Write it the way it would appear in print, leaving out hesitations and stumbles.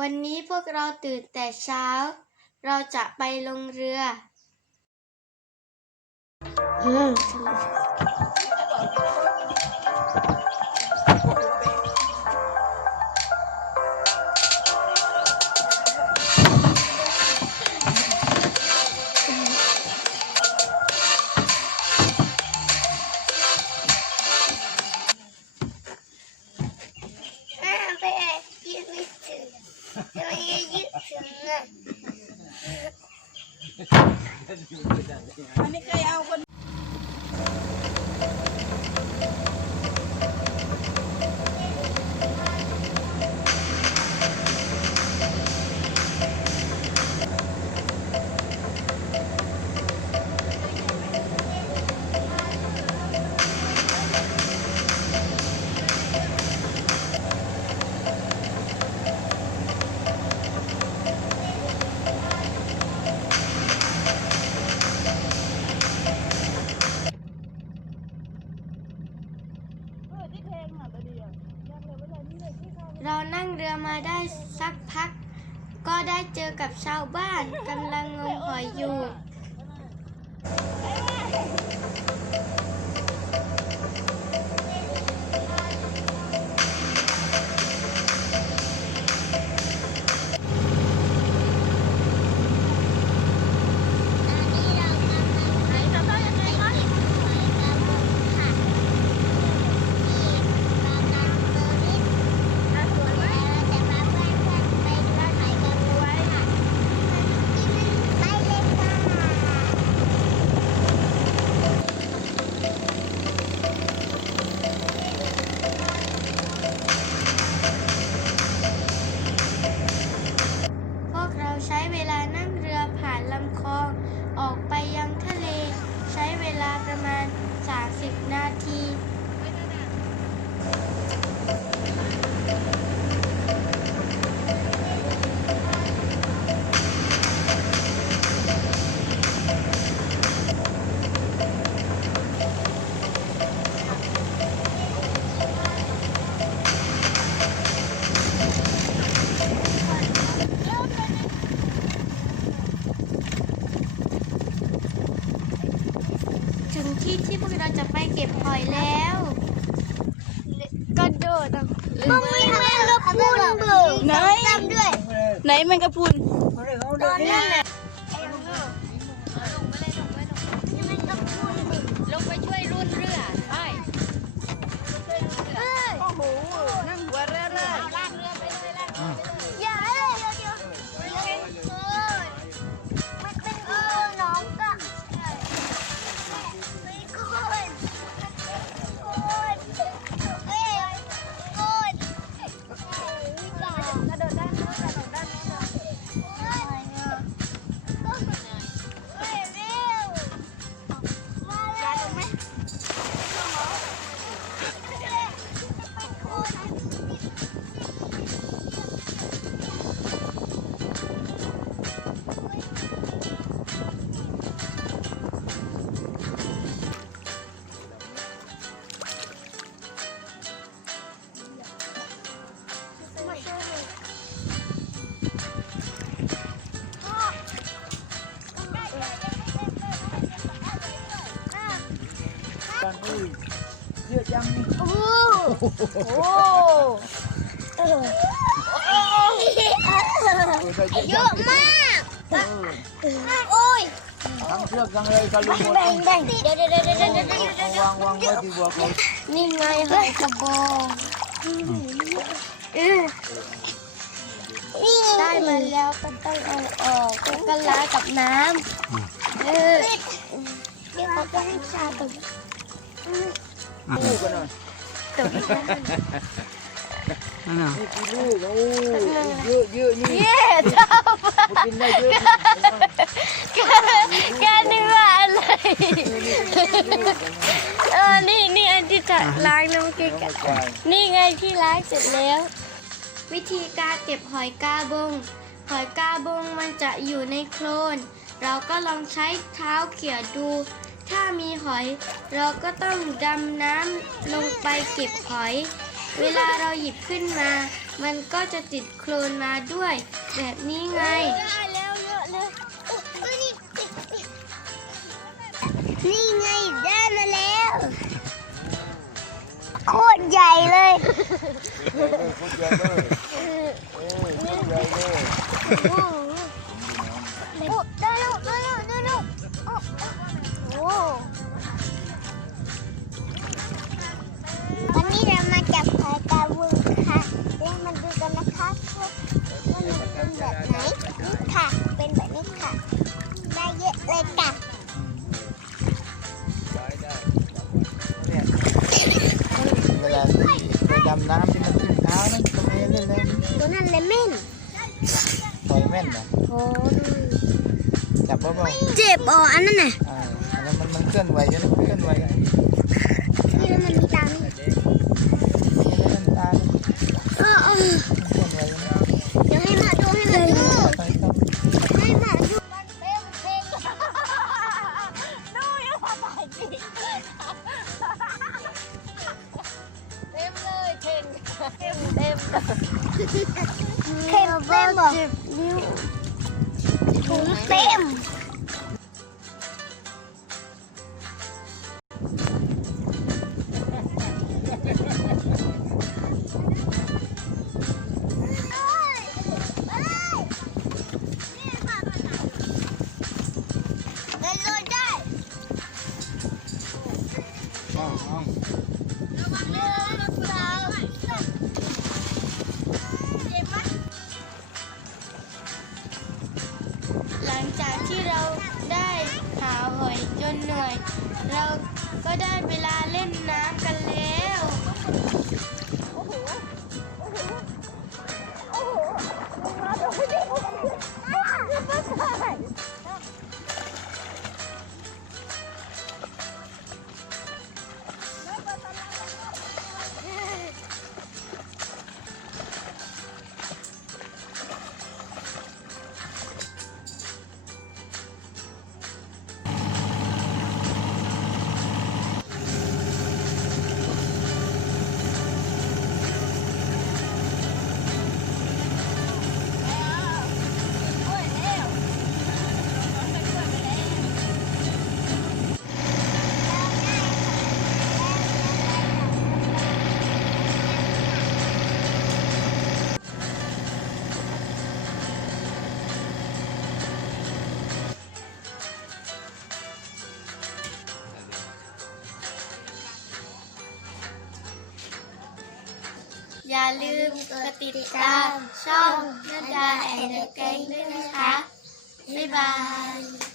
วันนี้พวกเราตื่นแต่เช้าเราจะไปลงเรืออันนี้เคยเอาคนเรานั่งเรือมาได้สักพักก็ได้เจอกับชาวบ้านกำลังงมหอยอยู่ พวกเราใช้เวลานั่งเรือผ่านลำคลองออกไปยังทะเลใช้เวลาประมาณ30 นาที ถึงที่พวกเราจะไปเก็บหอยแล้วกระโดดมันไม่แม่กระพุนเบื่อไหนไหนแมงกะพรุนตอนนั้นแหละลงไปช่วยรุ่นเรือไปโอ้โหนั่งหัวเรือเลยลากเรือไปเลยลากเรืออย่าเดี๋ยวมันเป็นน้องก็เยอะจังนี่โอ้เยอะมากโอ้ยทั้งเชือกทั้งเลยกระลุมหมดแบ่งเดี๋ยววางไว้ที่บัวเขานี่ไงหอยกระบองได้มาแล้วก็ต้องเอาออกแล้วก็ล้างกับน้ำเดี๋ยวเขาจะให้ชาตบลูกกันหน่อยนี่กี่ลูกโอ้เยอะนี่ชอบกินได้เยอะแกนึกว่าอะไรนี่อันที่จะล้างน้ำเกลือนี่ไงที่ล้างเสร็จแล้ว วิธีการเก็บหอยกาบง หอยกาบงมันจะอยู่ในโคลน เราก็ลองใช้เท้าเขี่ยดู ถ้ามีหอย เราก็ต้องดำน้ำลงไปเก็บหอย เวลาเราหยิบขึ้นมา มันก็จะติดโคลนมาด้วย แบบนี้ไง นี่ไงได้มาแล้วโคตรใหญ่เลยวันนี้เรามาจับหอยกาบงค่ะเดี๋ยวมาดูกันนะคะว่ามันเป็นแบบไหนนี่ค่ะ เป็นแบบนี้ค่ะ ได้เยอะเลยค่ะเวลาไปดำน้ำที่มันถึงเท้านั่นทำไมเล่นเล่น ตัวนั้นเลยเม่น ต่อยแม่นเหรอ โอ้ จับเบาๆ เจ็บอ๋ออันนั้นน่ะ อันนั้นมันเคลื่อนไหวใช่ไหมเคลื่อนไหว นี่แล้วมันมีตานี่ ไม่ใช่เล่นตาเคลื่อนไหว เดี๋ยวให้มาดูให้มาดูให้มาดูเข็มเต็มบอกถุงเต็มหลังจากที่เราได้หาหอยจนเหนื่อย เราก็ได้เวลาเล่นน้ำกันแล้ว อย่าลืมกดติดตามช่องนัดดาแอนด์เดอะแก๊งด้วยนะคะ บ๊ายบาย